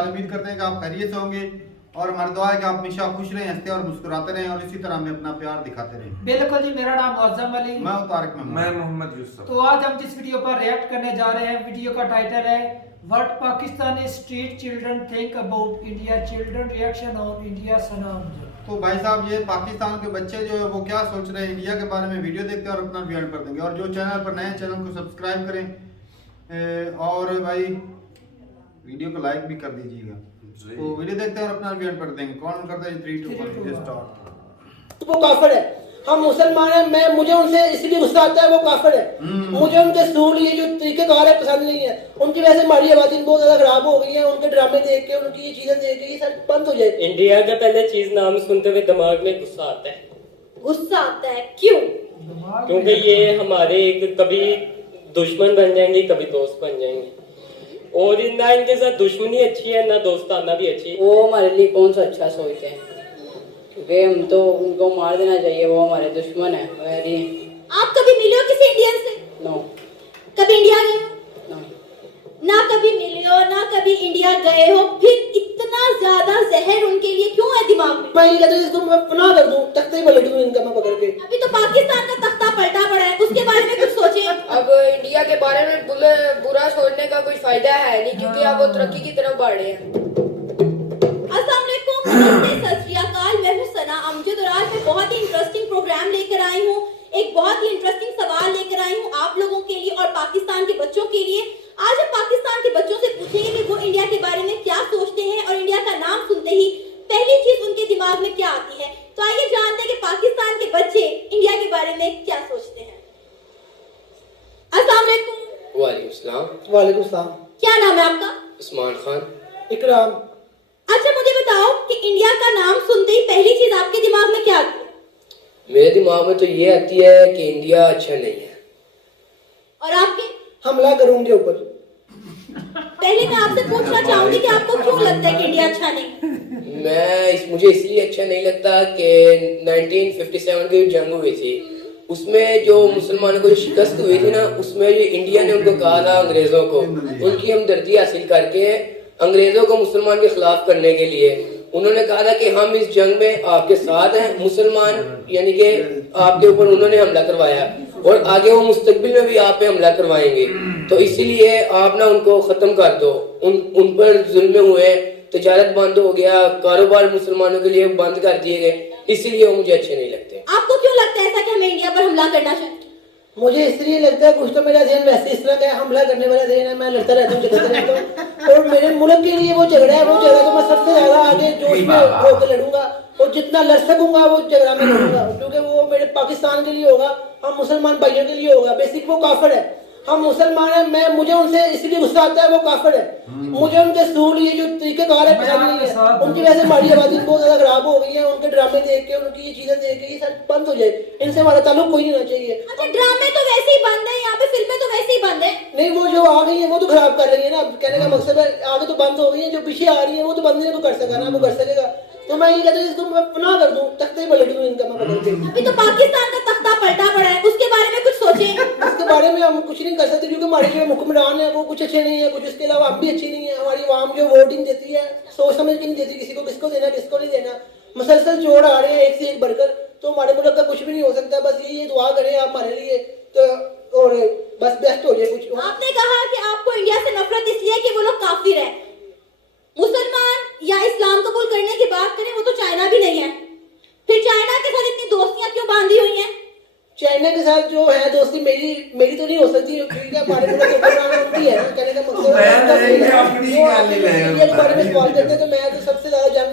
हाल, उम्मीद करते हैं कि आप खैरियत से होंगे और हमारी दुआ है कि आप हमेशा खुश रहें, हंसते और मुस्कुराते रहें और इसी तरह हमें अपना प्यार दिखाते रहें। बिल्कुल जी, मेरा नाम मौजम अली, मैं तारिक मैं महमूद। मोहम्मद यूसुफ। तो आज हम जिस वीडियो पर रिएक्ट करने जा रहे हैं, वीडियो का टाइटल है what Pakistani street children think about India children reaction on India Sanam. तो भाई साहब, ये पाकिस्तान के बच्चे जो है वो क्या सोच रहे हैं इंडिया के बारे में, वीडियो देखते हैं और अपना रिएक्ट कर देंगे। और जो चैनल पर नए, चैनल को सब्सक्राइब करें और भाई वीडियो को लाइक भी कर दीजिएगा। तो वीडियो देखते हैं और अपना रिएक्ट कर देंगे। कौन करता है? 3 2 1 स्टार्ट। वो काफिर है, हम मुसलमान हैं। मैं मुझे उनसे इसलिए गुस्सा आता है, वो काफिर है। मुझे उनके सूल, ये जो तरीकेकार है, पसंद नहीं है। उनकी वजह से हमारी आबादी बहुत ज्यादा खराब हो गई है। उनके ड्रामे देख के, उनकी ये चीजें देख के ये सब बंद हो जाए। इंडिया का पहले चीज नाम सुनते हुए दिमाग में गुस्सा आता है। गुस्सा आता है क्यों? क्योंकि ये हमारे एक कभी दुश्मन बन जाएंगे, कभी दोस्त बन जाएंगे। और ना इनके साथ दुश्मनी अच्छी है, ना दोस्ताना भी अच्छी है। वो हमारे लिए कौन सा अच्छा सोचते हैं, क्योंकि हम तो उनको मार देना चाहिए। वो हमारे दुश्मन है। वेरी आप कभी मिले हो किसी इंडियन से? नो कभी इंडिया गए हो? नो। ना कभी मिले हो, ना कभी इंडिया गए हो, फिर इतना ज्यादा जहर उनके लिए क्यों है दिमाग में? मैं ये कहता हूँ इसको मैं पनाह कर दूं, तख्ते पर लट दूं इनका मैं पकड़ के। अभी तो पाकिस्तान का तख्ता पलटा पड़ा है, उसके बारे में कुछ सोचे। अब इंडिया के बारे में बुरा सोचने का कोई फायदा है नहीं, क्योंकि अब वो तरक्की की तरफ बढ़ रहे हैं। अस्सलाम वालेकुम, नमस्ते, सत श्री अकाल। मैं हूं सना अमजद और आज मैं बहुत ही इंटरेस्टिंग प्रोग्राम लेकर आई हूं। एक बहुत ही इंटरेस्टिंग सवाल लेकर आई हूं आप लोगों के लिए और पाकिस्तान के बच्चों के लिए। आज हम पाकिस्तान के बच्चों से पूछेंगे कि वो इंडिया के बारे में क्या सोचते हैं और इंडिया का नाम सुनते ही पहली चीज उनके दिमाग में क्या आती है। तो आइए जानते हैं कि पाकिस्तान के बच्चे इंडिया के बारे में क्या सोचते हैं। अस्सलाम वालेकुम। वालेकुम सलाम। वालेकुम सलाम। क्या नाम है आपका? उस्मान खान। इकराम। अच्छा, मुझे बताओ कि इंडिया का नाम सुनते ही पहली चीज आपके दिमाग में क्या आती है? मेरे दिमाग में तो ये आती है कि इंडिया अच्छा नहीं है। और आपके? हमला करूंगे ऊपर। पहले मैं आपसे पूछना चाहूंगी कि आपको क्यों लगता है कि इंडिया अच्छा नहीं? मुझे इसलिए अच्छा नहीं लगता कि 1957 की जंग हुई थी, उसमें जो मुसलमानों को जो शिकस्त हुई थी ना, उसमें जो इंडिया ने उनको कहा था अंग्रेजों को, उनकी हमदर्दी हासिल करके अंग्रेजों को मुसलमान के खिलाफ करने के लिए उन्होंने कहा था कि हम इस जंग में आपके साथ हैं। मुसलमान यानी कि आपके ऊपर उन्होंने हमला करवाया और आगे वो मुस्तकबिल में भी आप पे हमला करवाएंगे। तो इसीलिए आप ना उनको खत्म कर दो। उन पर जुल्म हुए, तिजारत बंद हो गया, कारोबार मुसलमानों के लिए बंद कर दिए गए, इसीलिए वो मुझे अच्छे नहीं लगते। आपको क्यों लगता है ऐसा कि हमें इंडिया पर हमला करना चाहिए? मुझे इसलिए लगता है, कुछ तो मेरा ध्यान वैसे इस तरह का हमला करने वाला ध्यान है। मैं लड़ता रहता हूँ, झगड़ता रहता हूँ और मेरे मुल्क के लिए वो झगड़ा है, वो झगड़ा तो मैं सबसे ज्यादा आगे जोश में होकर लड़ूंगा और जितना लड़ सकूंगा वो झगड़ा में लड़ूंगा, क्योंकि वो मेरे पाकिस्तान के लिए होगा, हम मुसलमान भाइयों के लिए होगा। बेसिक वो काफिर है, हम मुसलमान हैं। मुझे उनसे इसलिए गुस्सा आता है, वो काफिर है। मुझे उनके सूल, ये जो तरीकेकार है, पसंद नहीं है। उनकी वजह से हमारी आबादी बहुत ज्यादा खराब हो गई है। उनके ड्रामे देख के, उनकी ये चीजें देख के ये सब बंद हो जाए। इनसे हमारा ताल्लुक कोई नहीं होना चाहिए। अच्छा, ड्रामे तो वैसे ही बंद है, यहाँ पे फिल्में तो वैसे ही बंद है। नहीं, वो जो आ गई है वो तो खराब कर रही है ना। कहने का मकसद है आगे तो बंद हो गई है, जो पीछे आ रही है वो तो बंद नहीं कर सका ना, वो कर सकेगा। तो मैं ये कहता हूँ इसको मैं पनाह कर दूं, तख्ते पर लट दूं इनका मैं पकड़ के। अभी तो पाकिस्तान का तख्ता पलटा पड़ा है, उसके बारे में कुछ सोचे। इसके बारे में हम कुछ नहीं कर सकते, क्योंकि हमारे जो हुक्मरान है वो कुछ अच्छे नहीं है, कुछ इसके अलावा हम भी अच्छी नहीं है। हमारी आवाम जो वोटिंग देती है सोच समझ के नहीं देती, किसी को किसको देना किसको नहीं देना। मुसलसल चोर आ रहे हैं एक से एक बढ़कर, तो हमारे मुल्क का कुछ भी नहीं हो सकता। बस ये दुआ करें आप हमारे लिए तो, और बस बेस्ट हो जाए कुछ। आपने कहा कि आपको इंडिया से नफरत इसलिए है कि वो लोग काफिर है। मुसलमान या इस्लाम कबूल करने की बात करें, वो तो चाइना भी नहीं है, फिर चाइना के साथ इतनी दोस्तियां क्यों बांधी हुई हैं? चाइना के साथ जो है दोस्ती मेरी तो नहीं हो सकती, क्योंकि हमारे मुल्क के हुक्मरान उनकी है ना। कहने का मकसद इंडिया के बारे में सवाल करते हैं तो मैं तो सबसे ज्यादा जंग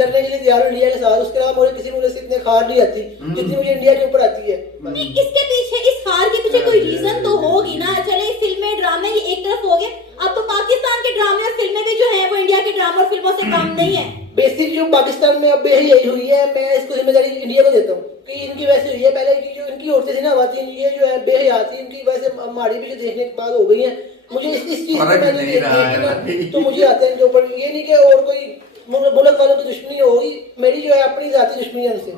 लड़ने के लिए तैयार हूँ इंडिया के साथ। उसके अलावा मुझे किसी मुल्क से इतने खार नहीं आती जितनी मुझे इंडिया के ऊपर आती है। नहीं, इसके पीछे, इस हार के पीछे कोई रीजन तो होगी ना। चले फिल्में ड्रामे ये एक तरफ हो गए, अब तो पाकिस्तान के ड्रामे और फिल्में भी जो है वो इंडिया के ड्रामे और फिल्मों से कम नहीं है। बेसिक जो पाकिस्तान में अब बेहयाई हुई है, मैं इसको जिम्मेदारी इंडिया को देता हूँ कि इनकी वजह से हुई है। पहले की जो इनकी औरतें थी ना, खातन, ये जो है बेहया थी, इनकी वजह से हमारी भी जो देखने के बाद हो गई है। मुझे इस चीज में मैंने देखी तो मुझे आते हैं इनके ऊपर। ये नहीं कि और कोई मुल्क वालों की दुश्मनी होगी, मेरी जो है अपनी जाती दुश्मनी है उनसे।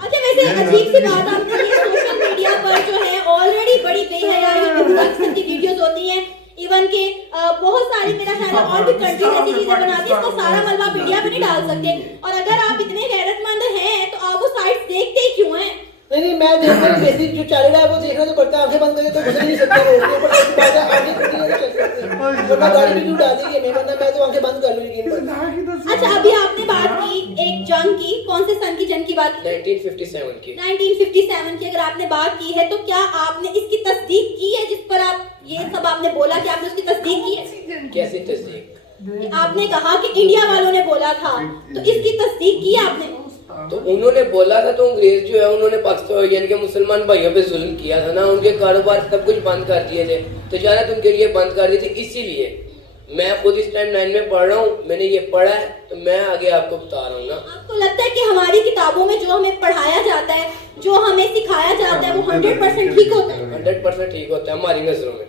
अच्छा, वैसे अजीब सी बात आपने ये, सोशल मीडिया पर जो है ऑलरेडी बड़ी बेहयाई की वीडियोस होती हैं, इवन के बहुत सारी मेरा ख्याल है और भी कंट्रीज ऐसी चीजें बनाती है, इसका सारा मलबा आप इंडिया पे नहीं डाल सकते। और अगर आप इतने गैरतमंद हैं तो आप वो साइट्स देखते ही क्यों हैं? नहीं मैं देखता हूँ बेसिक जो चल रहा है वो देखना तो पड़ता है, आंखें बंद करके तो घुस नहीं सकते वो ऊपर ऐसी बात है, आगे खुद नहीं चल सकते, वरना गाड़ी भी क्यों डाली है, वरना मैं तो आंखें बंद कर लूँ यकीन मानो। अच्छा, अभी आपने बात की एक जंग की, कौन से सन की जंग की बात की? 1957 की। 1957 की अगर आपने बात की है तो क्या आपने इसकी तस्दीक की है, जिस पर आप ये सब आपने बोला कि आपने उसकी तस्दीक की है? कैसी तस्दीक? आपने कहा कि इंडिया वालों ने बोला था, तो इसकी तस्दीक की आपने? तो उन्होंने बोला था तो अंग्रेज जो है उन्होंने पाकिस्तान यानी कि मुसलमान भाइयों पे जुल्म किया था ना, उनके कारोबार सब कुछ बंद कर दिए थे, तजारत उनके लिए बंद कर दी थी। इसीलिए मैं खुद इस टाइम 9 में पढ़ रहा हूँ, मैंने ये पढ़ा है तो मैं आगे आपको बता रहा हूँ ना। आपको लगता है कि हमारी किताबों में जो हमें पढ़ाया जाता है, जो हमें सिखाया जाता है, वो 100% ठीक होता है? 100% ठीक होता है हमारी नजरों में।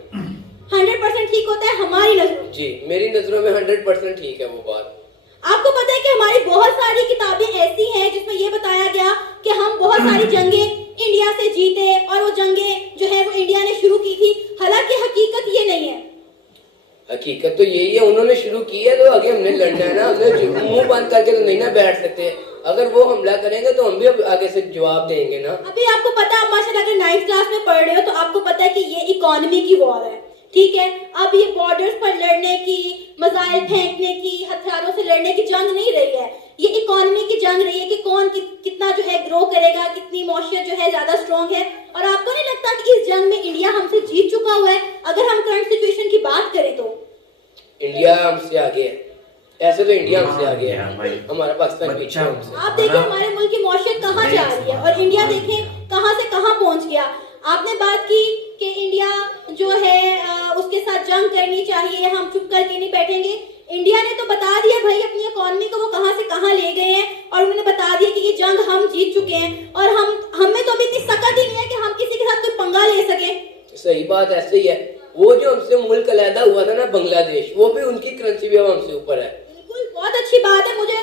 100% ठीक होता है हमारी नजरों में? जी, मेरी नजरों में 100% ठीक है वो बात। आपको पता है कि हमारी बहुत सारी किताबें ऐसी हैं जिसमें ये बताया गया कि हम बहुत सारी जंगें इंडिया से जीते और वो जंगें जो है वो इंडिया ने शुरू की थी, हालांकि हकीकत ये नहीं है। हकीकत तो यही है, उन्होंने शुरू की है तो आगे हमने लड़ना है ना, हमने मुंह बंद करके तो नहीं ना बैठ सकते। अगर वो हमला करेंगे तो हम भी आगे से जवाब देंगे ना। अभी आपको पता है, आप माशाल्लाह अगर 9th क्लास में पढ़ रहे हो तो आपको पता है कि ये इकोनॉमी की वॉर है, ठीक है? अब ये बॉर्डर्स पर लड़ने की, मजाइल फेंकने की, हथियारों से लड़ने की जंग नहीं रही है, ये इकोनॉमी की जंग रही है कि कौन कितना जो है ग्रो करेगा, कितनी मौशियत जो है ज्यादा स्ट्रॉन्ग है। और आपको नहीं लगता कि इस जंग में इंडिया हमसे जीत चुका हुआ है? अगर हम करंट सिचुएशन की बात करें तो इंडिया हमसे आगे है, ऐसे तो इंडिया हमसे आगे है, हमारा पाकिस्तान पीछे है हमसे। आप देखिए हमारे मुल्क की मौशियत कहाँ जा रही है और इंडिया देखें कहाँ से कहाँ पहुंच गया। आपने बात की कि इंडिया जो है उसके साथ जंग करनी चाहिए, हम चुप करके नहीं बैठेंगे। इंडिया ने तो बता दिया भाई अपनी इकोनॉमी को वो कहाँ से कहाँ ले गए हैं, और उन्होंने बता दिया कि ये जंग हम जीत चुके हैं, और हमें तो अभी इतनी सकत ही नहीं है कि हम किसी के साथ कोई पंगा ले सके। सही बात ऐसे ही है, वो जो हमसे मुल्क अलहदा हुआ था ना बांग्लादेश, वो भी उनकी करेंसी भी अब हमसे ऊपर है। बिल्कुल, बहुत अच्छी बात है। मुझे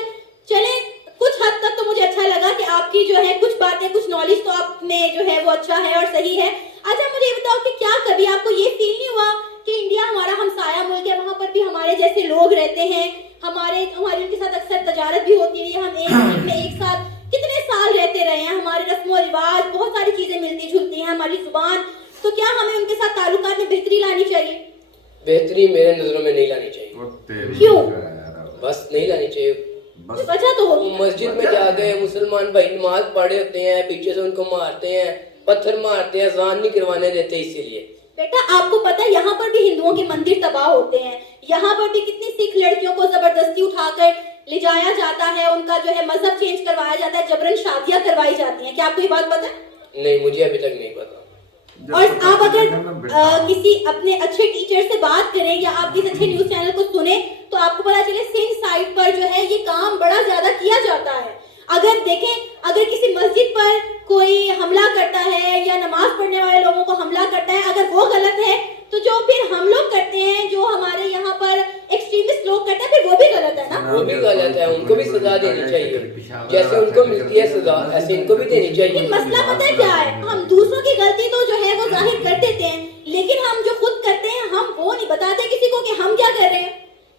चले कुछ हद तक तो मुझे अच्छा लगा कि आपकी जो है कुछ बातें, कुछ नॉलेज तो आप में जो है वो अच्छा है और सही है। अच्छा, मुझे ये बताओ कि क्या कभी आपको ये फील नहीं हुआ कि इंडिया हमारा हमसाया मुल्क है, वहाँ पर भी हमारे जैसे लोग रहते हैं, हमारी उनके साथ अक्सर तजारत भी होती है, हम एक मुल्क में एक साथ कितने साल रहते रहे हैं, हमारे रस्म और रिवाज, बहुत सारी चीजें मिलती जुलती हैं, हमारी जुबान, तो क्या हमें उनके साथ ताल्लुकात में बेहतरी लानी चाहिए? बेहतरी मेरे नजरों में नहीं लानी चाहिए। क्यों? बस नहीं लानी चाहिए। वजह तो होगी। मस्जिद में जा गए मुसलमान भाई नमाज पढ़े होते हैं, पीछे से उनको मारते हैं, पत्थर मारते हैं, अज़ान नहीं करवाने देते। इसीलिए बेटा आपको पता है यहाँ पर भी हिंदुओं के मंदिर तबाह होते हैं, यहाँ पर भी कितनी सिख लड़कियों को जबरदस्ती उठाकर ले जाया जाता है, उनका जो है मजहब चेंज करवाया जाता है, जबरन शादियां करवाई जाती हैं। क्या आपको ये बात पता है? नहीं, मुझे अभी तक नहीं पता। और आप अगर किसी अपने अच्छे टीचर से बात करें या आप किसी अच्छे न्यूज चैनल को सुने तो आपको पता चले सिंध साइड पर जो है ये काम बड़ा ज्यादा किया जाता है। अगर देखें, अगर किसी मस्जिद पर कोई हमला करता है या नमाज पढ़ने वाले लोगों को हमला करता है, अगर वो गलत है तो जो फिर हम लोग करते हैं, जो हमारे यहाँ पर एक्सट्रीमिस्ट लोग करते हैं, फिर वो भी गलत है ना? वो भी गलत है, उनको भी सजा देनी चाहिए, जैसे उनको मिलती है सजा ऐसे इनको भी देनी चाहिए। लेकिन मसला पता है क्या है, हम दूसरों की गलती तो जो है वो जाहिर कर देते हैं, लेकिन हम जो खुद करते हैं हम वो नहीं बताते किसी को कि हम क्या कर रहे हैं।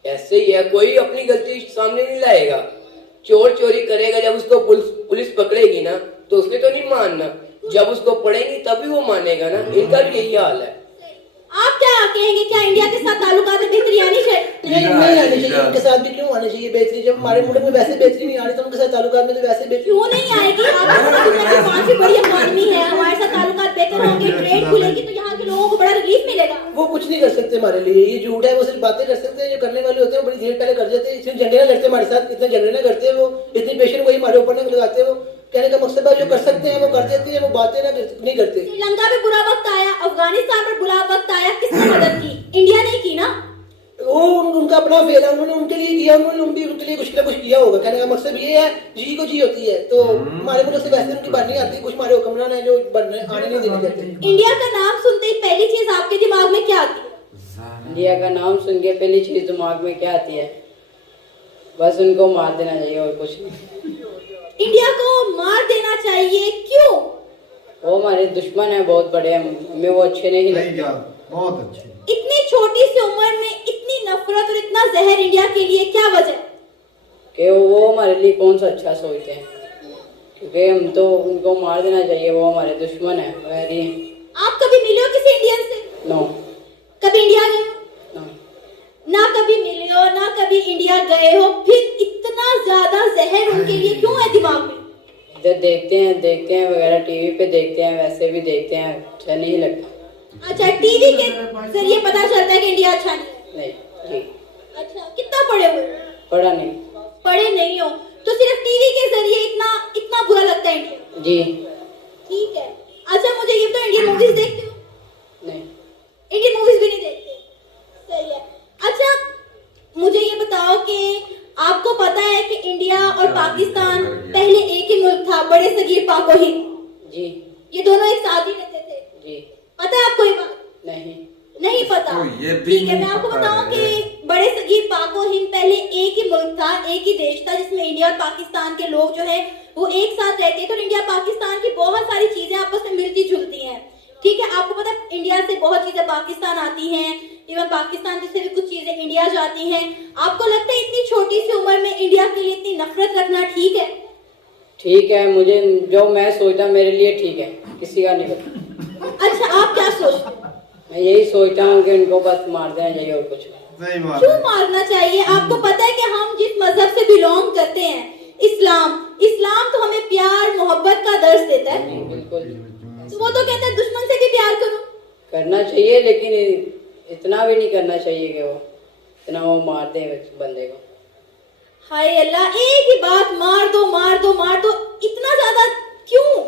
ऐसे ही है, कोई अपनी गलती सामने नहीं लाएगा। चोर चोरी करेगा, जब उसको पुलिस पकड़ेगी ना तो उसने तो नहीं मानना, जब उसको पड़ेगी तभी वो मानेगा ना। इनका भी यही हाल है। आप क्या कहेंगे, क्या इंडिया के साथ ताल्लुकात में बेहतरी आनी चाहिए? नहीं आनी चाहिए, उनके साथ भी क्यों आनी चाहिए बेहतरी? जब हमारे मुल्क में वैसे बेहतरी नहीं आ रही तो उनके साथ ताल्लुकात में तो वैसे बेहतरी क्यों नहीं आएगी? आप काफी बड़ी इकोनॉमी है, हमारे साथ ताल्लुकात बेहतर होंगे, ट्रेड खुलेगी तो यहाँ के लोगों को बड़ा रिलीफ मिलेगा। वो कुछ नहीं कर सकते हमारे लिए, ये झूठ है। वो सिर्फ बातें कर सकते हैं, जो करने वाले होते हैं वो बड़ी देर पहले कर देते हैं। सिर्फ झगड़े ना लड़ते हमारे साथ, इतने झगड़े ना करते हैं, वो इतनी पेशेंट वही हमारे ऊपर नहीं लगाते। वो कहने का मकसद है जो कर सकते हैं वो कर देते हैं, वो बातें नहीं करते। श्रीलंका में बुरा वक्त आया, अफगानिस्तान में बुरा वक्त आया, किसने मदद की? इंडिया ने की ना। वो उनका अपना फेल है, उन्होंने उनके लिए किया, उन्होंने भी उनके लिए कुछ ना कुछ किया होगा। कहने का मकसद ये है, जी को जी होती है। तो हमारे मुल्क से वैसे उनकी बात नहीं आती, कुछ हमारे हुक्मरान है जो आने नहीं देने देते। इंडिया का नाम सुनते ही पहली चीज आपके दिमाग में क्या आती है? इंडिया का नाम सुन के पहली चीज दिमाग में क्या आती है? बस उनको मार देना चाहिए और कुछ नहीं। इंडिया को मार देना चाहिए, क्यों? वो हमारे दुश्मन है बहुत बड़े, हमें वो अच्छे नहीं लगते। बहुत अच्छे। इतनी छोटी सी उम्र में इतनी नफरत और इतना जहर इंडिया के लिए, क्या वजह? कि वो हमारे लिए कौन सा अच्छा सोचते हैं, क्योंकि हम तो उनको मार देना चाहिए, वो हमारे दुश्मन है, वैरी हैं। आप कभी मिले हो किसी इंडियन से? नो। कभी इंडिया गए हो? नो। ना कभी मिले हो, ना कभी इंडिया गए हो, फिर इतना ज्यादा जहर उनके लिए क्यों है दिमाग में? इधर देखते हैं वगैरह, टीवी पे देखते हैं, वैसे भी देखते हैं, अच्छा नहीं लगता। अच्छा, टीवी के जरिए पता चलता है कि इंडिया अच्छा नहीं है? नहीं जी। अच्छा, कितना पढ़े हुए? पढ़ा नहीं। पढ़े नहीं हो तो सिर्फ टीवी के जरिए इतना इतना बुरा लगता है इंडिया? जी। ठीक है। अच्छा, मुझे ये तो इंडियन मूवीज देखते हो? नहीं। इंडियन मूवीज भी नहीं देखते? सही है। अच्छा, मुझे ये बताओ कि आपको पता है कि इंडिया और पाकिस्तान पहले एक ही मुल्क था, बड़े सगीर पाको हिंद? जी। ये दोनों एक साथ ही रहते थे? जी। पता है आपको ये बात? नहीं। नहीं पता? ठीक है, मैं आपको बताऊं कि बड़े सगीर पाको हिंद पहले एक ही मुल्क था, एक ही देश था, जिसमें इंडिया और पाकिस्तान के लोग जो है वो एक साथ रहते थे और इंडिया पाकिस्तान की बहुत सारी चीजें आपस में मिलती जुलती हैं। ठीक है, आपको पता है इंडिया से बहुत चीजें पाकिस्तान आती हैं, इवन पाकिस्तान से भी कुछ चीजें इंडिया जाती हैं। आपको लगता है इतनी छोटी सी उम्र में इंडिया के लिए इतनी नफरत रखना ठीक है? ठीक है, मुझे जो मैं सोचता मेरे लिए ठीक है, किसी का नहीं पता। अच्छा, आप क्या सोचते हैं? मैं यही सोचता हूँ कि इनको बस मार देना चाहिए और कुछ नहीं। सही बात क्यों है। मारना चाहिए? आपको पता है कि हम जिस मजहब से बिलोंग करते हैं, इस्लाम तो हमें प्यार मोहब्बत का दर्स देता है। जी बिल्कुल। तो वो तो कहता है दुश्मन से भी प्यार करो। करना चाहिए, लेकिन इतना भी नहीं करना चाहिए कि वो इतना वो मार दे बंदे को। हाय अल्लाह, एक ही बात, मार दो मार दो मार दो, इतना ज्यादा क्यों?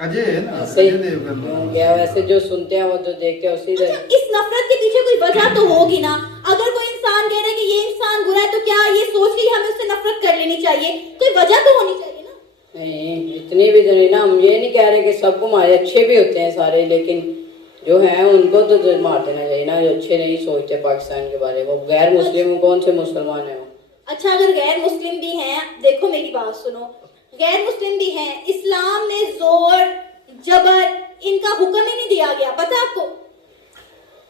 अजय है ना, ऐसे अजय ही देवगन। क्यों क्या, वैसे जो सुनते हैं वो जो देखते हैं उसी अच्छा, इस नफरत के पीछे कोई वजह तो होगी ना? अगर कोई इंसान कह रहा है कि ये इंसान बुरा है, तो क्या ये सोच के हमें उससे नफरत कर लेनी चाहिए? कोई वजह तो होनी चाहिए ना? नहीं, इतनी भी तो नहीं ना। हम ये नहीं कह रहे कि सबको मारे, अच्छे भी होते हैं सारे, लेकिन जो हैं उनको तो मार देना चाहिए ना, जो अच्छे नहीं सोचते पाकिस्तान के बारे में। वो गैर मुस्लिम कौन से मुसलमान है वो? अच्छा, अगर गैर मुस्लिम भी हैं, देखो मेरी बात सुनो, गैर मुस्लिम भी हैं, इस्लाम में जोर जबर इनका हुक्म ही नहीं दिया गया, पता है आपको?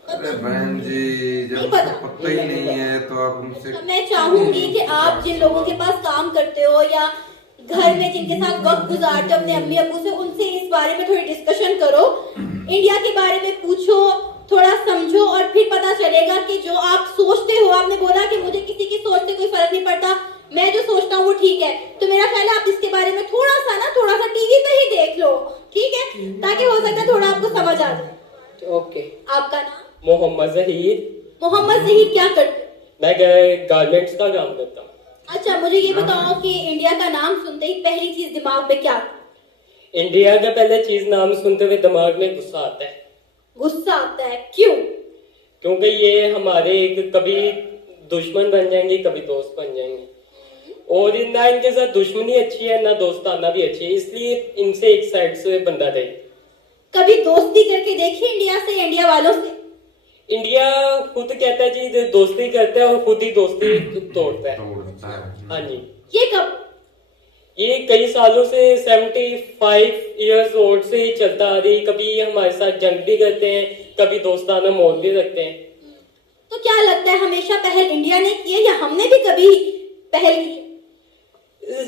अरे बहन जी, जब नहीं उसको पता। पता ही नहीं है तो आप उनसे। तो मैं चाहूंगी कि आप जिन लोगों के पास काम करते हो या घर में जिनके साथ वक्त गुजारते हो अपने अम्मी अब्बू से, उनसे इस बारे में थोड़ी डिस्कशन करो, इंडिया के बारे में पूछो, थोड़ा समझो, और फिर पता चलेगा कि जो आप सोचते हो, आपने बोला कि मुझे किसी की सोच से कोई फर्क नहीं पड़ता, मैं जो सोचता हूँ वो ठीक है, तो मेरा ख्याल है आप इसके बारे में थोड़ा सा टीवी पे ही देख लो, ठीक है, ताकि हो सकता है थोड़ा आपको समझ आ जाए। ओके। आपका नाम? मोहम्मद जहीर। मोहम्मद जहीर, क्या करते हो? मैं गारमेंट्स का काम करता हूँ। अच्छा, मुझे ये बताओ कि इंडिया का नाम सुनते ही पहली चीज दिमाग में क्या? इंडिया का पहले चीज नाम सुनते हुए दिमाग में गुस्सा आता है। गुस्सा आता है? क्यों? क्योंकि ये हमारे कभी दुश्मन बन जाएंगे, कभी दोस्त बन जाएंगे, और ना इनके साथ दुश्मनी अच्छी है ना दोस्ताना भी अच्छी है, इसलिए इनसे एक साइड से बंदा दे। कभी दोस्ती करके देखी इंडिया से, इंडिया वालों से? इंडिया खुद कहता है जी दोस्ती करता है और खुद ही दोस्ती तोड़ता है। हाँ जी। ये कब? ये कई सालों से 75 इयर्स ओल्ड से ही चलता आ रही। कभी हमारे साथ जंग भी करते हैं, कभी दोस्ताना मोल भी रखते हैं। तो क्या लगता है हमेशा पहल इंडिया ने की है या हमने भी कभी पहल की?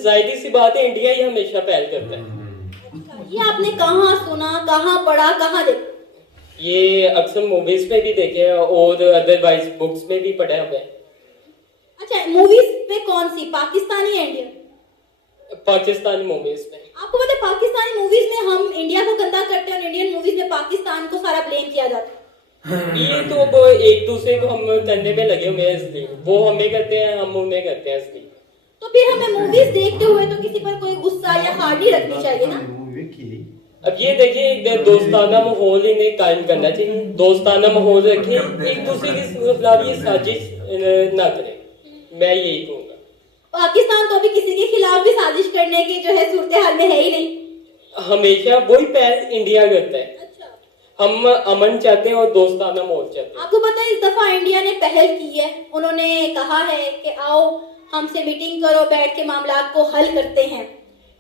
जाहिर सी बात है, इंडिया ही हमेशा पहल करता है। ये आपने कहाँ सुना, कहाँ पढ़ा, कहाँ देखा? ये अक्सर मूवीज में भी देखे हैं और अदरवाइज बुक्स में भी पढ़े हुए हैं। अच्छा, मूवीज पे कौन सी, पाकिस्तानी या इंडियन? पाकिस्तानी मूवीज में। आपको पता है पाकिस्तानी मूवीज में हम इंडिया को गंदा करते हैं और इंडियन मूवीज में पाकिस्तान को सारा ब्लेम किया जाता है। ये तो वो एक दूसरे को हम करने में लगे हुए हैं, इसलिए वो हमें करते हैं, हम उन्हें करते हैं, इसलिए। तो फिर हमें मूवीज देखते हुए तो किसी पर कोई गुस्सा या खाड़ी रखनी चाहिए ना? अब ये देखिए, दोस्ताना माहौल इन्हें कायम करना चाहिए, दोस्ताना माहौल रखें, एक दूसरे के खिलाफ ये साजिश ना करें, मैं यही कहूँगा। पाकिस्तान तो अभी किसी के खिलाफ भी साजिश करने की जो है सूरत हाल में है ही नहीं। हमेशा वही पहल इंडिया करता है। अच्छा, हम अमन चाहते हैं और दोस्ताना माहौल चाहते हैं। आपको पता है इस दफा इंडिया ने पहल की है, उन्होंने कहा है कि आओ हमसे मीटिंग करो, बैठ के मामलात को हल करते हैं।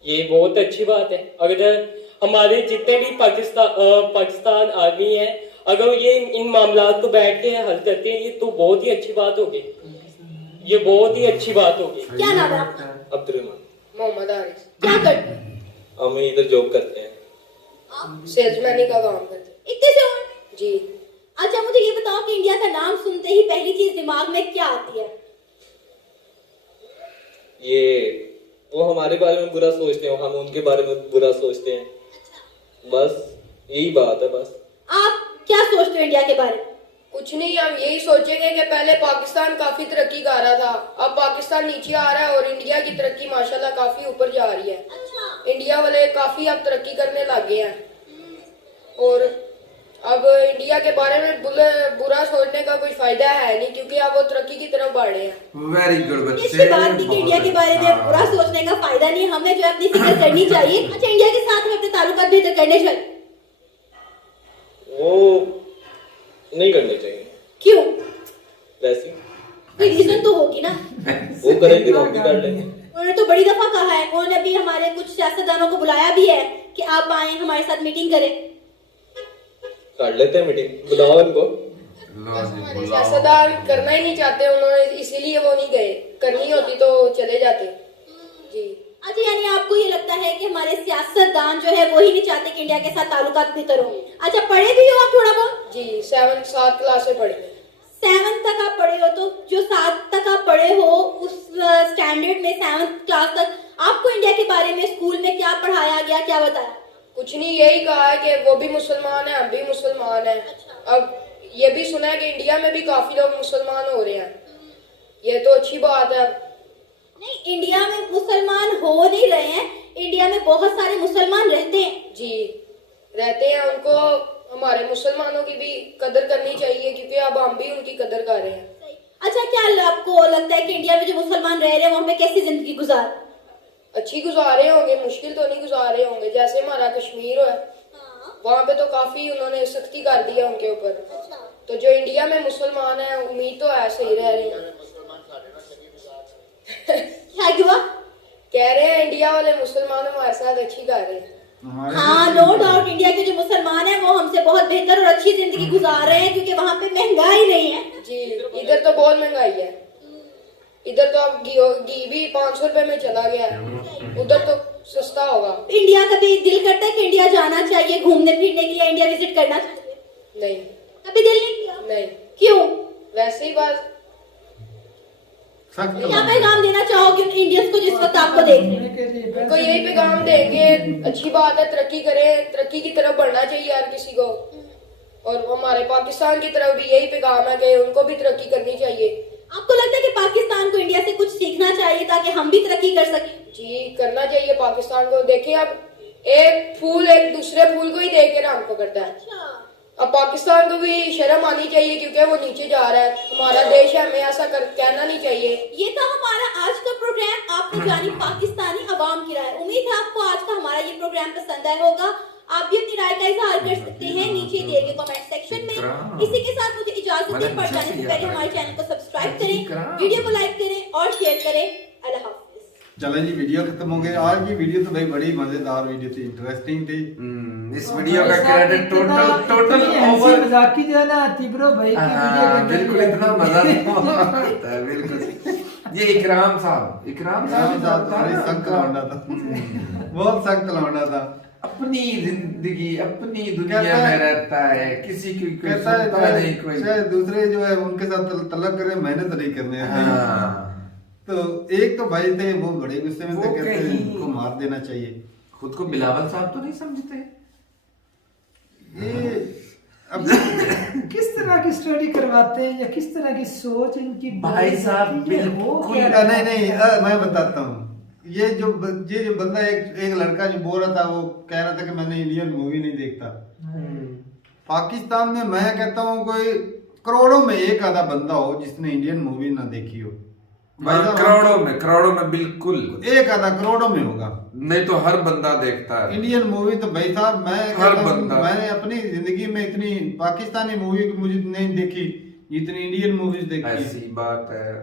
ये बहुत अच्छी बात है। अगर हमारे जितने भी पाकिस्तान आर्मी है, अगर ये इन मामलात को बैठ के हल करते हैं ये तो बहुत ही अच्छी बात होगी, ये बहुत ही अच्छी बात होगी। क्या नाम है आपका? अब्दुलरहमान मोहम्मद हारिस। क्या करते हैं? हम इधर जॉब करते हैं, सेल्समैन का काम करते हैं। इतने से उम्र में? जी। अच्छा मुझे ये बताओ कि इंडिया का नाम सुनते ही पहली चीज दिमाग में क्या आती है? ये वो हमारे बारे में बुरा सोचते हैं, हम उनके बारे में बुरा सोचते हैं, बस यही बात है। बस आप क्या सोचते हो इंडिया के बारे में? कुछ नहीं, हम यही सोचेंगे कि पहले पाकिस्तान काफी तरक्की कर रहा था, अब पाकिस्तान नीचे आ रहा है और इंडिया की तरक्की माशाल्लाह काफी ऊपर जा रही है। अच्छा। इंडिया वाले काफी अब तरक्की करने लग गए हैं और अब इंडिया के बारे में बुरा सोचने का कोई फायदा है नहीं, क्योंकि अब वो तरक्की की तरफ बढ़ रहे हैं। वेरी गुड बच्चे। इसकी बात थी कि इंडिया के बारे में बुरा सोचने का फायदा नहीं, हमें जो है अपनी फिक्र करनी चाहिए। अच्छा इंडिया के साथ में अपने ताल्लुकात बेहतर करने चाहिए? वो नहीं करने चाहिए। क्यों? वैसे कोई रीजन तो होगी ना। वो करेंगे तो हम भी कर लेंगे। उन्होंने तो बड़ी दफा कहा है, उन्होंने अभी हमारे कुछ सियासतदानों को बुलाया भी है कि आप आए हमारे साथ मीटिंग करें। कर लेते हैं मीटिंग, बुलाओ उनको। लो सियासतदान करना ही नहीं चाहते उन्होंने, इसीलिए वो नहीं गए, करनी होती तो चले जाते। जी। अच्छा यानी आपको ये लगता है कि हमारे सियासतदान जो है वो ही नहीं चाहते कि इंडिया के साथ ताल्लुकात बेहतर हो। अच्छा पढ़े भी हो आप थोड़ा बहुत? जी 7 क्लास से पढ़े। 7 तक आप पढ़े हो, तो जो 7 तक आप पढ़े हो उस स्टैंडर्ड में 7 क्लास तक आपको इंडिया के बारे में स्कूल में क्या पढ़ाया गया, क्या बताया? कुछ नहीं, यही कहा है कि वो भी मुसलमान है, हम भी मुसलमान है। अब ये भी सुना है कि इंडिया में भी काफी लोग मुसलमान हो रहे हैं, ये तो अच्छी बात है। नहीं इंडिया में मुसलमान हो नहीं रहे हैं, इंडिया में बहुत सारे मुसलमान रहते हैं। जी रहते हैं, उनको हमारे मुसलमानों की भी कदर करनी चाहिए, क्योंकि अब हम भी उनकी कदर कर रहे हैं। अच्छा क्या आपको लगता है कि इंडिया में जो मुसलमान रह रहे हैं वहाँ पे कैसी जिंदगी गुजार? अच्छी गुजारे होंगे, मुश्किल तो नहीं गुजारे होंगे। जैसे हमारा कश्मीर है, वहाँ पे तो काफी उन्होंने सख्ती कर दी है उनके ऊपर। तो जो इंडिया में मुसलमान है उम्मीद तो है सही रह रहे हैं। क्या हुआ? कह रहे हैं इंडिया वाले मुसलमान हमारे साथ अच्छी कर रहे हैं। हाँ नो डाउट इंडिया के जो मुसलमान हैं वो हमसे बहुत बेहतर और अच्छी जिंदगी गुजार रहे हैं, क्योंकि वहाँ पे महंगाई नहीं है। जी इधर तो बहुत महंगाई है, इधर तो अब घी भी 500 रुपए में चला गया है, उधर तो सस्ता होगा। इंडिया कभी दिल करता है कि इंडिया जाना चाहिए घूमने फिरने के लिए, इंडिया विजिट करना चाहिए? नहीं कभी दिल नहीं किया? नहीं। क्यों? वैसे ही बात। क्या पैगाम देना चाहोगे उन इंडियंस को जिस वक्त आपको देख रहे हैं? उनको यही पैगाम देंगे, अच्छी बात है, तरक्की करें, तरक्की की तरफ बढ़ना चाहिए हर किसी को। और हमारे पाकिस्तान की तरफ भी यही पैगाम है कि उनको भी तरक्की करनी चाहिए। आपको लगता है कि पाकिस्तान को इंडिया से कुछ सीखना चाहिए ताकि हम भी तरक्की कर सकें? जी करना चाहिए पाकिस्तान को। देखिए अब एक फूल एक दूसरे फूल को ही देख के रंग पकड़ता है। अब पाकिस्तान को भी शर्म आनी चाहिए, क्योंकि वो नीचे जा रहा है, हमारा देश है, हमें ऐसा कहना नहीं चाहिए। ये था हमारा आज का प्रोग्राम, आपने जानी पाकिस्तानी अवाम की राय। उम्मीद है आपको आज का हमारा ये प्रोग्राम पसंद आया होगा। आप भी अपनी राय का इजहार कर सकते हैं नीचे दिए गए कमेंट सेक्शन में। इसी के साथ मुझे इजाजत दें, पर जाने से पहले हमारे चैनल को सब्सक्राइब करें, वीडियो को लाइक करें और शेयर करें। अल्लाह हाफिज। चलें जी वीडियो खत्म हो गया। आज की वीडियो तो भाई बड़ी मजेदार वीडियो थी, इंटरेस्टिंग थी। इस वीडियो का क्रेडिट टोटल ओवर मजाकी जो है ना तिब्रो भाई की वीडियो का बिल्कुल इतना मजा आता है। बिल्कुल ये इकराम साहब बड़ी सख्त लौंडा था, बहुत सख्त लौंडा था। अपनी जिंदगी अपनी दुनिया में रहता है, किसी की कोई सुनता नहीं, कोई शायद दूसरे जो है उनके साथ तलब करे, मेहनत नहीं करने। हाँ। तो एक तो भाई थे वो बड़े गुस्से में थे, वो कहते कहीं- उनको मार देना चाहिए। खुद को बिलावल साहब तो नहीं समझते ये अब किस तरह की स्टडी करवाते हैं या किस तरह की सोच इनकी भाई साहब बिल्कुल नहीं मैं बताता हूँ। ये जो बंदा एक लड़का जो बोल रहा था, वो कह रहा था कि मैंने इंडियन मूवी नहीं देखता। पाकिस्तान में मैं कहता हूँ कोई करोड़ों में एक आधा बंदा हो जिसने इंडियन मूवी ना देखी हो। करोड़ों में बिल्कुल एक आधा करोड़ों में होगा, नहीं तो हर बंदा देखता है इंडियन मूवी। तो भाई साहब मैं हर कहता हूँ, बंदा। मैंने अपनी जिंदगी में इतनी पाकिस्तानी मूवी मुझे नहीं देखी जितनी इंडियन मूवीज देखी है। ऐसी बात है।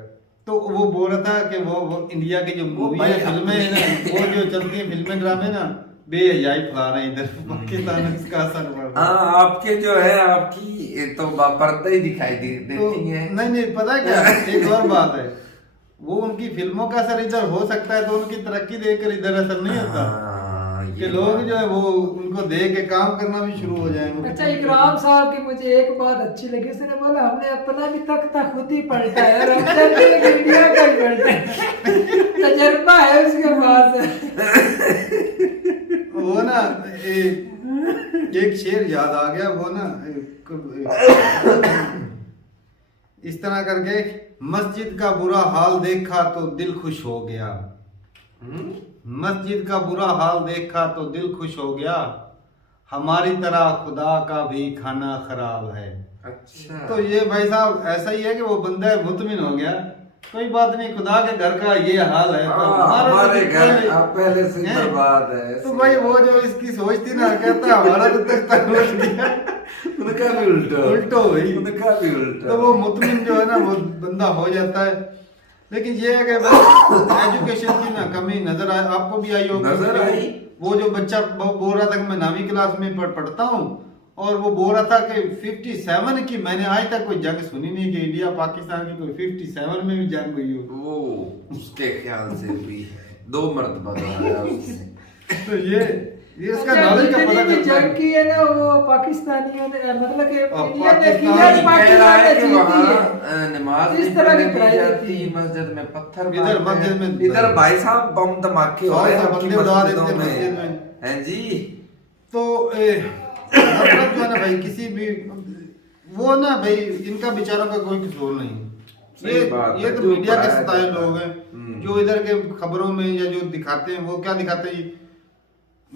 तो वो बोल रहा था कि वो इंडिया की जो मूवी है, फिल्में है ना, वो जो चलती है फिल्में ड्रामे ना, बेहयाई फैला रहे हैं इधर पाकिस्तान में, इसका असर पड़ पड़ता है। हाँ, आपके जो है आपकी तो पर्दा ही दिखाई देती है। नहीं पता है क्या, एक और बात है, वो उनकी फिल्मों का असर इधर हो सकता है, तो उनकी तरक्की देखकर इधर असर नहीं होता कि लोग जो है वो उनको देख के काम करना भी शुरू हो जाएंगे। अच्छा, इकराम साहब की मुझे एक बात अच्छी लगी, उसने बोला हमने अपना भी तख्ता खुद ही पलटा है और हम चाहते हैं कि इंडिया का ही पलटे। तजर्बा है उसके पास। वो ना एक शेर याद आ गया, वो ना इस तरह करके, मस्जिद का बुरा हाल देखा तो दिल खुश हो गया, मस्जिद का बुरा हाल देखा तो दिल खुश हो गया, हमारी तरह खुदा का भी खाना खराब है। अच्छा, तो ये भाई साहब ऐसा ही है कि वो बंदा मुतमिन हो गया, कोई बात नहीं, खुदा के घर का ये हाल है, तो हमारे घर पहले से बर्बाद है। तो भाई वो जो इसकी सोच थी ना, कहता हमारा तो तख्ता लौट गया, उनका भी उल्टो भाई, उनका भी उल्टा। तो वो मुतमिन जो है ना वो बंदा हो जाता है। लेकिन ये है कि एजुकेशन की ना कमी नजर आए, आपको भी आई होगी, नजर आई। वो जो बच्चा बोल रहा था कि मैं 9वीं क्लास में पढ़ता हूँ, और वो बोल रहा था कि 57 की, मैंने आज तक कोई जंग सुनी नहीं कि इंडिया पाकिस्तान की कोई 57 में भी जंग हुई हो। वो उसके ख्याल से भी 2 मरतबा दोहराया उसने। तो ये इसका नॉलेज का पता जितनी भी चलता है। जंग की है ना वो पाकिस्तानियों ने, मतलब कि इंडिया ने पाकिस्तान किया, कह रहा पाकिस्तान है ने कि जीती वहाँ है। नमाज इस नहीं तरह की पढ़ने दी पढ़ाई जाती, होती है। मस्जिद में पत्थर इधर मारते मस्जिद हैं। में इधर भाई साहब बम धमाके हो रहे हैं सौ आपकी बंदे उड़ा मस्जिदों देते हैं मस्जिद में, में। हैं जी। तो मतलब जो है ना भाई, किसी भी वो ना भाई, इनका बेचारों का कोई कसूर नहीं। सही बात ये है, तो जो मीडिया के पढ़ाया सताए जाता है। लोग हैं जो इधर के खबरों में या जो दिखाते हैं, वो क्या दिखाते हैं,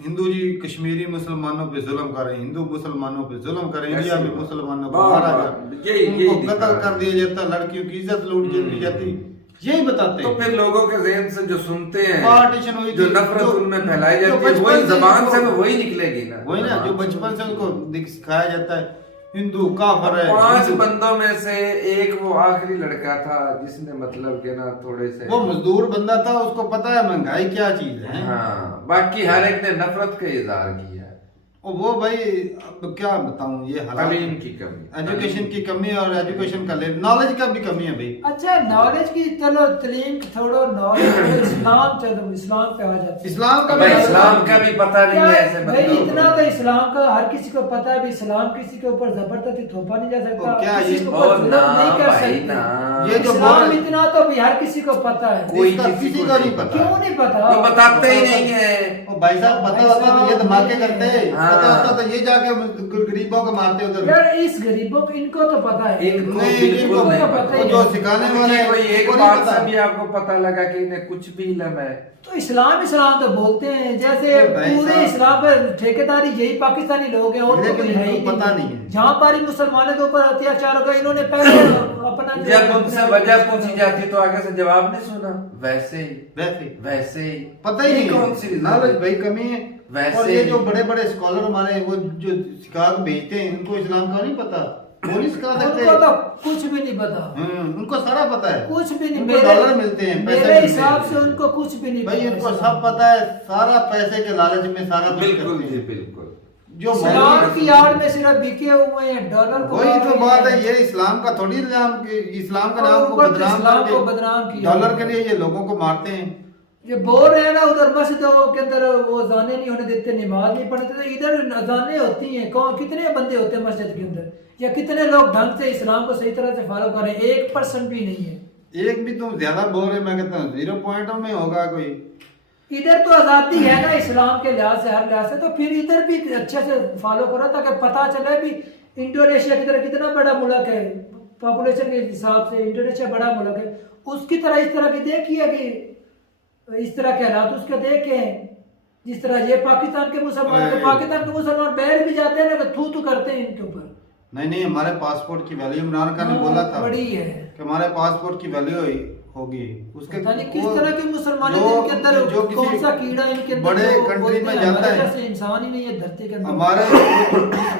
हिंदू जी कश्मीरी मुसलमानों पे जुल्म कर रहे हैं, हिंदू मुसलमानों पे जुल्म कर रहे हैं, इंडिया में मुसलमानों को मारा जाता, उनको कत्ल कर दिया जाता, लड़कियों की इज्जत लूट ली जाती, यही बताते तो हैं। फिर लोगों के जहन से जो सुनते हैं, पार्टीशन हुई जो थी, नफरत उनमें फैलाई जो जाती है, बचपन वही से जबान से उनको- वही निकलेगी ना। वही ना, जो बचपन से उनको सिखाया जाता है हिंदू काफिर है। 5 हिंदू- बंदों में से एक वो आखिरी लड़का था जिसने मतलब के ना थोड़े से, वो मजदूर बंदा था, उसको पता है महंगाई क्या चीज है। हाँ, बाकी हर एक ने नफरत का इजहार किया। और वो भाई अब क्या बताऊं, ये हालात, तालीम की कमी, एजुकेशन की कमी और एजुकेशन का नॉलेज का भी कमी है भाई। अच्छा, नॉलेज की चलो, तलीम छोड़ो, नॉलेज इस्लाम, चलो इस्लाम पे आ जाते हैं। इस्लाम का भाई भी इस्लाम का भी पता नहीं है ऐसे भाई, बंदों को। इतना तो इस्लाम का हर किसी को पता है भी, इस्लाम किसी के ऊपर जबरदस्ती थोपा नहीं जा सकता, तो क्या किसी ये- के ऊपर और जुल्म ना नहीं कर भाई सकते। ना, ये जो इस्लाम बोल- इतना तो भी हर किसी को पता है, कोई इसका किसी को नहीं पता। क्यों नहीं पता? वो बताते ही नहीं है। ओ भाई साहब, पता होता तो ये धमाके करते, हाँ। पता होता तो ये जाके गरीबों को मारते उधर। यार इस गरीबों को, इनको तो पता है, इनको नहीं, बिल्कुल इनको नहीं तो पता। पता ही वो जो है। सिखाने उनकी वाले कोई एक उनको नहीं बात पता। से भी आपको पता लगा कि इन्हें कुछ भी इल्म है। तो इस्लाम इस्लाम तो बोलते हैं, जैसे तो भाई पूरे साहब- इस्लाम पर ठेकेदारी यही पाकिस्तानी लोग हैं, और तो लेकिन कोई है ही इनको पता नहीं है। जहाँ पर ही मुसलमानों के ऊपर अत्याचार होगा, इन्होंने पहले अपना जो- जब उनसे वजह पूछी जाती तो आगे से जवाब नहीं सुना, वैसे ही वैसे ही पता ही नहीं कौन सी नॉलेज भाई कमी है। वैसे और ये ही। जो बड़े बड़े स्कॉलर हमारे वो जो सिखा के भेजते हैं, उनको इस्लाम का नहीं पता, वो नहीं सिखा सकते। उनको तो कुछ भी नहीं पता, उनको सारा पता है, कुछ भी नहीं। उनको डॉलर मिलते हैं, पैसे मेरे मिलते हिसाब हैं। से उनको कुछ भी नहीं भाई पता उनको इस्लाम। सब पता है, सारा पैसे के लालच में सारा कुछ बिल्कुल करते जी हैं। बिल्कुल। जो इस्लाम मौलवी- की आड़ में सिर्फ बिके हुए हैं, डॉलर को वही तो खा बात रहे है, हैं। ये इस्लाम का थोड़ी इल्जाम कि इस्लाम का नाम को ऊपर से बदनाम इस्लाम करके को बदनाम किया। डॉलर के लिए ये लोगों को मारते हैं। ये बोल रहे हैं ना, उधर मस्जिदों के अंदर वो अजाने नहीं होने देते, नमाज नहीं पढ़ते, तो इधर अजाने होती हैं, कौन कितने बंदे होते हैं मस्जिद के अंदर, या कितने लोग ढंग से इस्लाम को सही तरह से फॉलो कर रहे हैं? 1% भी नहीं है। एक भी तुम ज्यादा बोल रहे, मैं कहता हूँ 0 पॉइंट में होगा कोई। इधर तो आजादी है ना इस्लाम के लिहाज से, हर लिहाज से, तो फिर इधर भी अच्छे से फॉलो करो ताकि पता चले भी इंडोनेशिया की तरह कितना बड़ा मुल्क है, पॉपुलेशन के हिसाब से इंडोनेशिया बड़ा मुल्क है, उसकी तरह इस तरह की देखिए कि इस तरह के हालात उसके देखे, जिस तरह ये पाकिस्तान के मुसलमान बैर भी जाते हैं ना, थू करते हैं इनके ऊपर। नहीं, हमारे पासपोर्ट की वैल्यू इमरान खान ने बोला था बड़ी है कि हमारे पासपोर्ट की वैल्यू होगी उसके। पता नहीं किस तरह के मुसलमान हैं जो- जिनके अंदर जो किसी कौन सा कीड़ा इनके अंदर बड़े जो कंट्री बोलते में हैं, जाता हमारे है, जैसे इंसान ही नहीं है धरती के अंदर। हमारे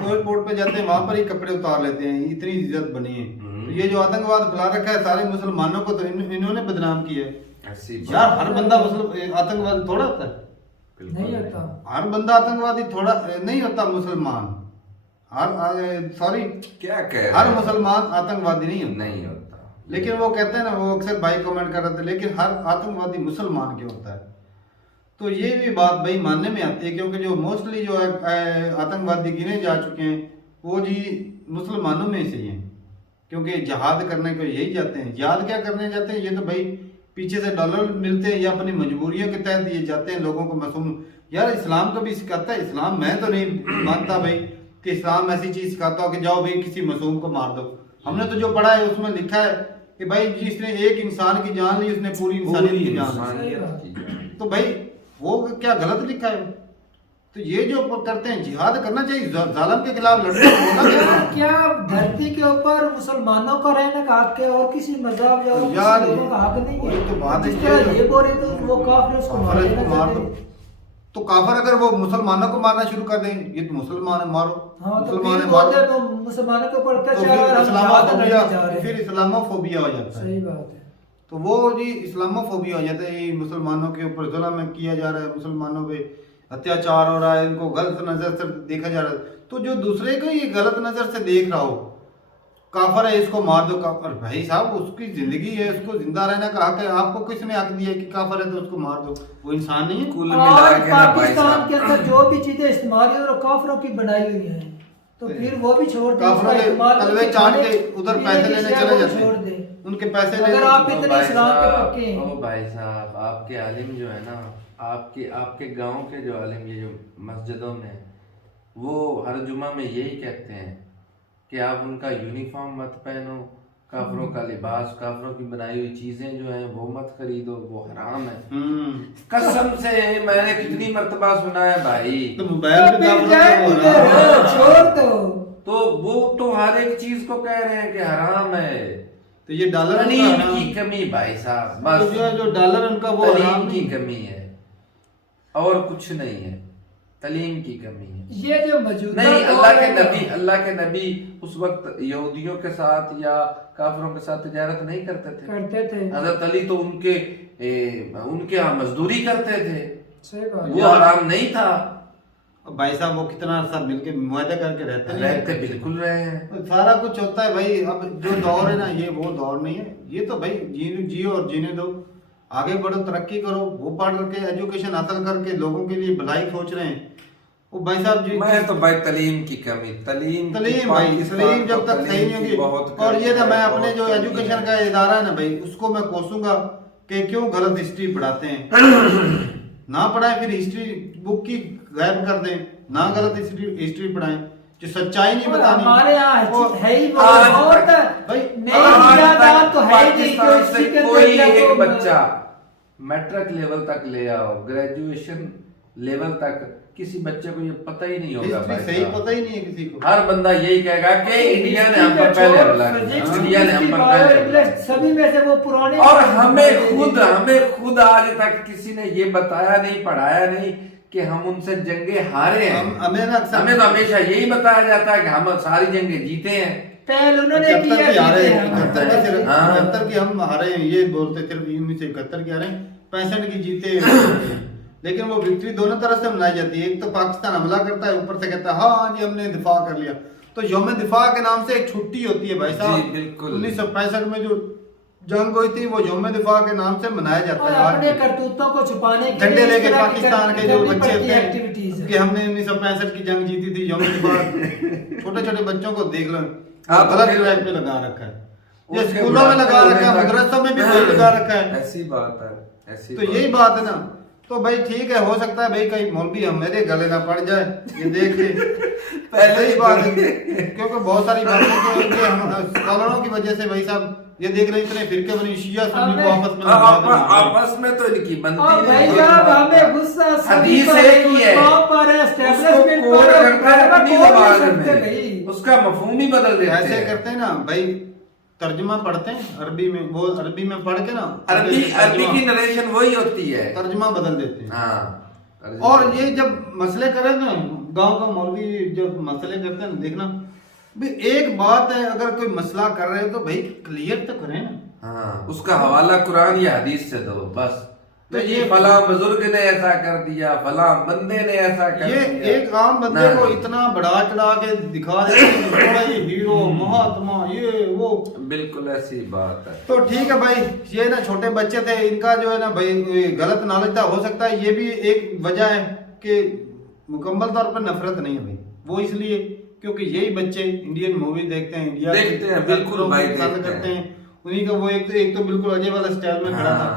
एयरपोर्ट पे जाते हैं, वहां पर ही कपड़े उतार लेते हैं, इतनी इज्जत बनी है। तो ये जो आतंकवाद फैला रखा है सारे मुसलमानों को, तो इन्होंने बदनाम किया है। ऐसी यार हर बंदा मुसलमान आतंकवादी थोड़ा होता है, नहीं होता। हर बंदा आतंकवादी थोड़ा नहीं होता। मुसलमान सॉरी क्या कह रहे हर हैं? मुसलमान आतंकवादी नहीं होता, नहीं होता। लेकिन वो कहते हैं ना, वो अक्सर भाई कमेंट कर रहे थे, लेकिन हर आतंकवादी मुसलमान क्यों होता है? तो ये भी बात भाई मानने में आती है, क्योंकि जो मोस्टली जो आतंकवादी गिने जा चुके हैं वो जी मुसलमानों में से ही हैं, क्योंकि जहाद करने को यही जाते हैं। जहाद क्या करने जाते हैं? ये तो भाई पीछे से डॉलर मिलते हैं या अपनी मजबूरियों के तहत ये जाते हैं लोगों को मासूम। यार इस्लाम तो भी सिखाता है, इस्लाम मैं तो नहीं मानता भाई कि इस्लाम ऐसी चीज सिखाता हो कि जाओ भाई किसी मासूम को मार दो। हमने तो जो पढ़ा है उसमें लिखा है कि भाई जिसने एक इंसान की जान ली उसने पूरी इंसानियत की जान ली। तो भाई वो क्या गलत लिखा है? तो ये जो करते हैं जिहाद करना चाहिए, जालिम के खिलाफ लड़ना होना चाहिए। क्या धरती के ऊपर मुसलमानों का रहने का हक है और किसी मजहब या यार, किसी लोगों का हक नहीं है? ये तो बात है, जिस तरह ये बोल रहे तो वो काफिर उसको काफिर मार इसको मार दो। तो काफिर अगर वो मुसलमानों को मारना शुरू कर दें, ये तो मुसलमान है मारो, हाँ, तो मुसलमान फिर है मारो, बोलते तो मुसलमानों के ऊपर तो अत्याचार फिर हम इस्लामोफोबिया, ज्यादा जा रहे हैं। फिर इस्लामोफोबिया हो जाता है। सही बात है। तो वो जी इस्लामोफोबिया हो जाता है, ये मुसलमानों के ऊपर जुल्म किया जा रहा है, मुसलमानों पे अत्याचार हो रहा है, इनको गलत नजर से देखा जा रहा है। तो जो दूसरे को ये गलत नजर से देख रहा हो, काफर है इसको मार दो, काफर भाई साहब उसकी जिंदगी है, उसको जिंदा रहने का हक है। आपको किसने हक दिया कि काफर है तो उसको मार दो? वो इंसान नहीं है? कुल मिला और के ना भाई पाकिस्तान साहब, के अंदर जो भी चीजें इस्तेमाल हुई और काफिरों की बनाई हुई हैं, तो फिर वो भी छोड़ दें। काफिरों उसका के इस्तेमाल तलवे करके चाट खाने- के उधर पीने पैसे की लेने चीजें चले वो जाते छोड़ हैं, दें। उनके पैसे अगर लेने। आप ओ इतने भाई इस्लाम के साहब, पक्के हैं। ओ भाई साहब, आपके आलिम जो है ना, आपके गांव के जो आलिम, ये जो मस्जिदों में, वो हर जुमा में यही कहते हैं कि आप उनका यूनिफॉर्म मत पहनो, काफरों का लिबास, काफरों की बनाई हुई चीजें जो हैं वो मत खरीदो, वो हराम है। कसम से मैंने कितनी मर्तबा सुना है भाई। तो मोबाइल तो पे फिर काफिरों क्या का वो है? हराम है। छोड़ दो। तो वो तो हर एक चीज को कह रहे हैं कि हराम है। तो ये डॉलर तलीम उनका की हराम। कमी भाई साहब, तो बस जो डॉलर उनका वो तलीम हराम की नहीं। कमी है और कुछ नहीं है, तलीम की कमी है। ये जो मौजूदा नहीं, दौर है अल्लाह के नबी उस वक्त यहूदियों के साथ या काफिरों के साथ तिजारत नहीं करते थे। करते थे। हजरत अली तो उनके यहाँ मजदूरी करते थे, सही बात वो हराम नहीं था। भाई साहब वो कितना अरसा मिलके मुआहदा करके रहते नहीं रहते बिल्कुल रहे हैं। तो सारा कुछ होता है भाई। अब जो दौर है ना, ये वो दौर नहीं है। ये तो भाई जियो और जीने दो, आगे बढ़ो, तरक्की करो। वो पढ़ करके एजुकेशन हासिल करके लोगों के लिए भलाई सोच रहे हैं वो भाई साहब जी। मैं तो भाई तलीम की कमी, तलीम भाई तलीम जब तक सही नहीं होगी। और ये ना मैं अपने जो एजुकेशन का इदारा है ना भाई, उसको मैं कोसूंगा कि क्यों गलत हिस्ट्री पढ़ाते हैं। ना पढ़ाएं, फिर हिस्ट्री बुक की गायब कर दें, ना गलत हिस्ट्री पढ़ाएं। जो सच्चाई नहीं और बतानी हमारे यहाँ वो- है ही वो आज बहुत भाई नई इजादात तो है ही नहीं जो पाकिस्तान इसी से के अंदर कोई क्या एक तो- बच्चा मैट्रिक लेवल तक ले आओ, ग्रेजुएशन लेवल तक, किसी बच्चे को ये पता ही नहीं होगा हिस्ट्री भाई सही साहब। पता ही नहीं है किसी को। हर बंदा यही कहेगा कि इंडिया ने हम पर पहले हमला किया, इंडिया ने हम पर पहले हमला किया। सभी में से वो पुराने और हमें खुद आज तक किसी ने ये बताया नहीं, पढ़ाया नहीं कि हम उनसे जंगे हारे हैं। हमें ना अक्सर- हमें तो हमेशा यही बताया जाता है कि हम सारी जंगे जीते हैं। पहल उन्होंने 71 किया की हारे जीते हैं, हैं। 71 की सिर्फ हाँ। 71 की हम हारे हैं, ये बोलते सिर्फ 1971 की हारे हैं, 65 की जीते हैं। लेकिन वो विक्ट्री दोनों तरफ से मनाई जाती है। एक तो पाकिस्तान हमला करता है, ऊपर से कहता है हाँ जी हमने दिफा कर लिया। तो यौम दिफा के नाम से एक छुट्टी होती है भाई जी, साहब। बिल्कुल। 1965 में जो जंग हुई थी वो यौम दिफा के नाम से मनाया जाता और है। अपने आज करतूतों को छुपाने के झंडे लिए लेके इस तरह की पाकिस्तान के जो करनी बच्चे पड़ती होते है हैं एक्टिविटीज कि हमने 1965 की जंग जीती थी यौम दिफा। छोटे छोटे बच्चों को देख लो, हाँ, गलत फिर- ट्रैक पे लगा रखा है। ये उसके स्कूलों में लगा बुढ़ापे रखा है, में मदरसों में भी वही लगा रखा है। ऐसी बात है, ऐसी तो यही बात है ना। तो भाई ठीक है, हो सकता है भाई कहीं मौलवी हम मेरे गले ना पड़ जाए ये देख के। पहले ही बात है क्योंकि बहुत सारी बातें जो इनके स्कॉलरों की वजह से भाई साहब ये देख रहे इतने फिरके बनी, शिया सुन्नी को आपस में लगा देंगे। आपस में तो इनकी बनती और भाई नहीं। साहब हमें गुस्सा सभी हदीस पर एक ही है, पर उसको एस्टेब्लिशमेंट कोड पर करता है अपनी कोड जबान नहीं सकते भाई। में, उसका मफहूम ही बदल देते ऐसे हैं। करते हैं ना भाई, तर्जुमा पढ़ते हैं अरबी में, वो अरबी में पढ़ के ना अरबी तर्जुमा- की नरेशन वही होती है। तर्जुमा बदल देते हैं। हाँ, और ये जब मसले करें ना, गांव का मौलवी जब मसले करते हैं ना, देखना भाई एक बात है, अगर कोई मसला कर रहे हो तो भाई क्लियर तो करें ना। हाँ, उसका हवाला कुरान या हदीस से दो बस। तो ये फला बुजुर्ग ने ऐसा कर दिया, फला बंदे ने ऐसा कर ये दिया। एक आम बंदे को इतना बढ़ा चढ़ा के दिखा देते हैं कि भाई हीरो महात्मा ये वो। बिल्कुल ऐसी बात है। तो ठीक है भाई, ये ना छोटे बच्चे थे, इनका जो है ना भाई गलत नॉलेज था, हो सकता है ये भी एक वजह है कि मुकम्मल तौर पर नफरत नहीं है भाई। वो इसलिए क्योंकि यही बच्चे इंडियन मूवी देखते हैं, इंडिया देखते हैं, बिल्कुल भाई पसंद देखते करते हैं। उन्हीं का वो एक तो बिल्कुल अजय वाला स्टाइल में खड़ा था,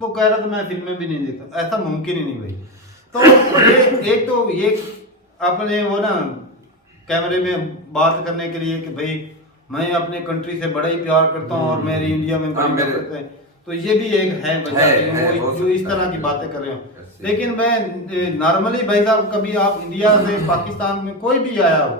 वो कह रहा था मैं फिल्में भी नहीं देखता, ऐसा मुमकिन ही नहीं भाई। तो ये एक तो ये अपने वो ना कैमरे में बात करने के लिए कि भाई मैं अपने कंट्री से बड़ा ही प्यार करता हूँ और मेरी इंडिया में काम करते हैं, तो ये भी एक है वजह जो इस तरह की बातें कर रहे हो। लेकिन मैं नॉर्मली भाई साहब, कभी आप इंडिया से पाकिस्तान में कोई भी आया हो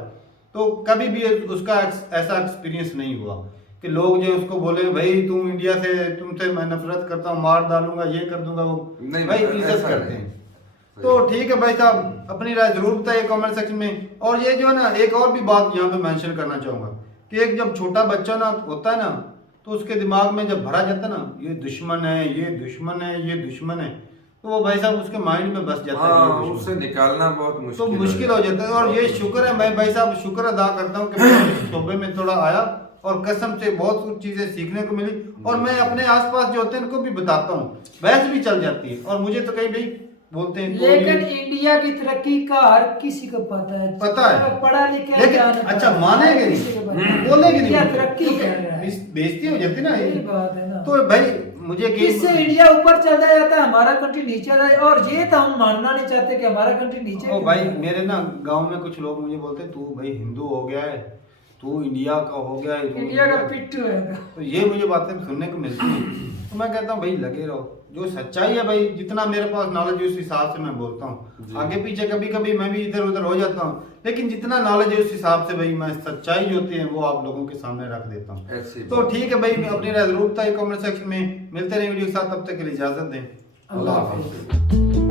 तो कभी भी उसका ऐसा एक्सपीरियंस नहीं हुआ कि लोग जो उसको बोले भाई तुम इंडिया से, तुमसे मैं नफरत करता हूँ, मार डालूंगा, ये कर दूंगा, वो नहीं, भाई इज्जत करते हैं। तो ठीक है भाई साहब, अपनी राय जरूर बताइए कमेंट सेक्शन में। और ये जो है ना, एक और भी बात यहाँ पे मेंशन करना चाहूंगा कि एक जब छोटा बच्चा ना होता है ना, तो उसके दिमाग में जब भरा जाता है ना ये दुश्मन है, ये दुश्मन है, ये दुश्मन है, तो वो भाई साहब उसके माइंड में बस जाता है, उससे निकालना बहुत तो मुश्किल मुश्किल हो जाता है। और ये शुक्र है, मैं भाई साहब शुक्र अदा करता हूँ कि मैं इस शोबे में थोड़ा आया और कसम से बहुत कुछ चीजें सीखने को मिली। और मैं अपने आसपास जो होते हैं उनको भी बताता हूँ, बहस भी चल जाती है। और मुझे तो कई भाई बोलते हैं लेकिन इंडिया की तरक्की का हर किसी को पता है पढ़ा लिखा, लेकिन अच्छा मानेंगे नहीं, बोलेंगे इंडिया नहीं, तरक्की कर रहा है, बेइज्जती हो जाती ना, यही बात है ना। तो भाई मुझे इससे इंडिया ऊपर चलता जाता है, हमारा कंट्री नीचे रहा है। और ये तो हम मानना नहीं चाहते कि हमारा कंट्री नीचे। ओ भाई मेरे ना गांव में कुछ लोग मुझे बोलते हैं तू भाई हिंदू हो गया है, तू इंडिया का हो गया है, इंडिया का पिट्ठू है। तो ये मुझे बातें सुनने को मिलती है। तो मैं कहता हूँ भाई लगे रहो, जो सच्चाई है भाई, जितना मेरे पास नॉलेज है उस हिसाब से मैं बोलता हूँ। आगे पीछे कभी कभी मैं भी इधर उधर हो जाता हूँ, लेकिन जितना नॉलेज है उस हिसाब से भाई मैं सच्चाई जो होती है वो आप लोगों के सामने रख देता हूँ। तो ठीक है भाई, अपनी राय जरूर बताइए कमेंट सेक्शन में। मिलते रहे वीडियो के साथ, तब तक के लिए इजाजत दें। अल्लाह हाफिज़।